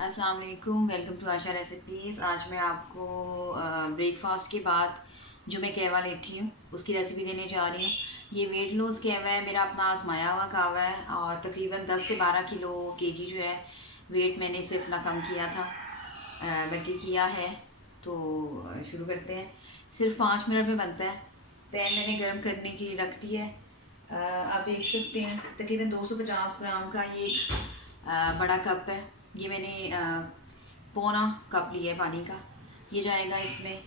अस्सलाम वालेकुम, welcome to Asha recipes. आज मैं आपको ब्रेकफास्ट के बाद जो मैं कहवा लेती हूँ उसकी रेसिपी देने जा रही हूँ। ये वेट लॉस कहवा है, मेरा अपना आजमाया हुआ कहवा है और तकरीबन 10 से 12 किलो केजी जो है वेट मैंने इसे अपना कम किया था, बल्कि किया है। तो शुरू करते हैं। सिर्फ 5 मिनट में बनता है। पैन मैंने गर्म करने के लिए रख दिया है। आप देख सकते हैं तकरीबन 250 ग्राम का ये बड़ा कप है। ये मैंने पौना कप लिया है पानी का। ये जाएगा इसमें,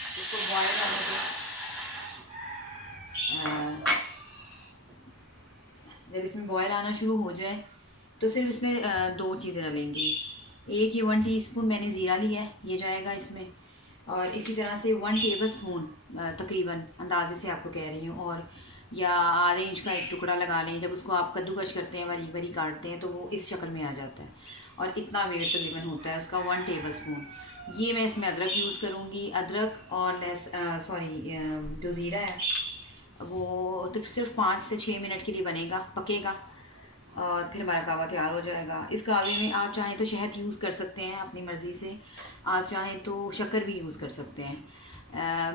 इसको बॉयल करने के जब इसमें बॉयल आना शुरू हो जाए तो सिर्फ इसमें दो चीज़ें डालेंगी। एक ये 1 टीस्पून मैंने ज़ीरा लिया है, ये जाएगा इसमें। और इसी तरह से 1 टेबल स्पून तकरीबन अंदाजे से आपको कह रही हूँ, और या आधे इंच का एक टुकड़ा लगा लें। जब उसको आप कद्दूकश करते हैं, बारीक बारीक काटते हैं, तो वो इस शक्ल में आ जाता है और इतना वेट तकरीबन होता है उसका 1 टेबल स्पून। ये मैं इसमें अदरक यूज़ करूँगी। अदरक और जो ज़ीरा है वो तो सिर्फ 5 से 6 मिनट के लिए बनेगा, पकेगा और फिर हमारा कहवा तैयार हो जाएगा। इस कहवे में आप चाहें तो शहद यूज़ कर सकते हैं अपनी मर्ज़ी से, आप चाहें तो शक्कर भी यूज़ कर सकते हैं।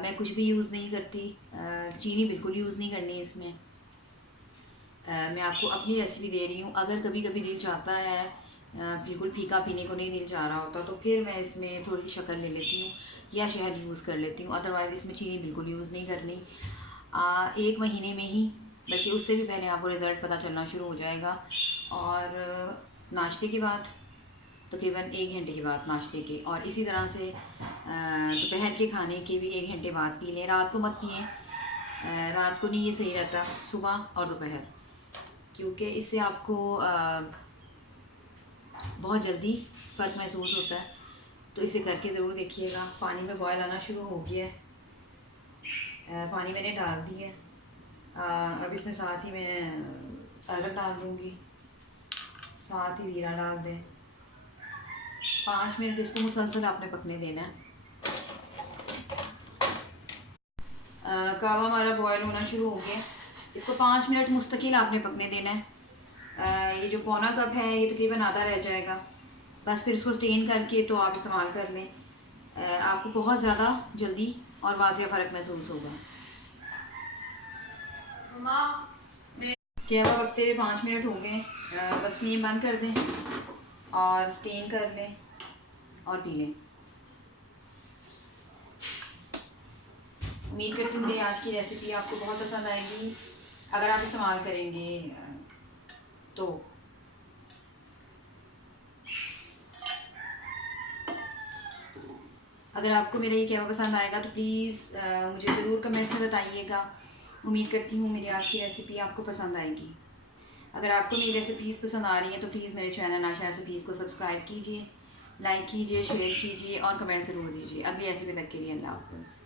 मैं कुछ भी यूज़ नहीं करती, चीनी बिल्कुल यूज़ नहीं करनी इसमें। मैं आपको अपनी रेसिपी दे रही हूँ। अगर कभी कभी दिल चाहता है बिल्कुल फीका पीने को नहीं दिल चाह रहा होता, तो फिर मैं इसमें थोड़ी सी शक्कर ले लेती हूँ या शहद यूज़ कर लेती हूँ। अदरवाइज़ इसमें चीनी बिल्कुल यूज़ नहीं करनी। 1 महीने में ही, बल्कि उससे भी पहले आपको रिज़ल्ट पता चलना शुरू हो जाएगा। और नाश्ते के बाद, तकरीबन 1 घंटे के बाद नाश्ते के, और इसी तरह से दोपहर के खाने के भी 1 घंटे बाद पी लें। रात को मत पिएँ, रात को नहीं ये सही रहता, सुबह और दोपहर, क्योंकि इससे आपको बहुत जल्दी फ़र्क महसूस होता है। तो इसे करके ज़रूर देखिएगा। पानी में बॉयल आना शुरू हो गया है, पानी मैंने डाल दिया है। अब इसमें साथ ही मैं अदरक डाल दूँगी, साथ ही ज़ीरा डाल दें। 5 मिनट इसको मुसलसल आपने पकने देना है। कहवा हमारा बॉयल होना शुरू हो गया। इसको 5 मिनट मुस्तकिल आपने पकने देना है। ये जो पौना कप है ये तकरीबन आधा रह जाएगा। बस फिर इसको स्टेन करके तो आप इस्तेमाल कर लें। आपको बहुत ज़्यादा जल्दी और वाज़िया फ़र्क महसूस होगा। कहवा पकते हुए 5 मिनट हो गए। बस फ्लेम बंद कर दें और स्टेन कर लें और पी लें। उम्मीद करती हूँ मेरी आज की रेसिपी आपको बहुत पसंद आएगी। अगर आप इस्तेमाल करेंगे तो अगर आपको मेरा ये कहवा पसंद आएगा तो प्लीज़ मुझे ज़रूर कमेंट्स में बताइएगा। उम्मीद करती हूँ मेरी आज की रेसिपी आपको पसंद आएगी। अगर आपको मेरी रेसिपीज़ पसंद आ रही हैं तो प्लीज़ मेरे चैनल आशा रेसिपीज़ को सब्सक्राइब कीजिए, लाइक कीजिए, शेयर कीजिए और कमेंट ज़रूर दीजिए। अगली रेसिपी तक के लिए अल्लाह हाफ़िज़।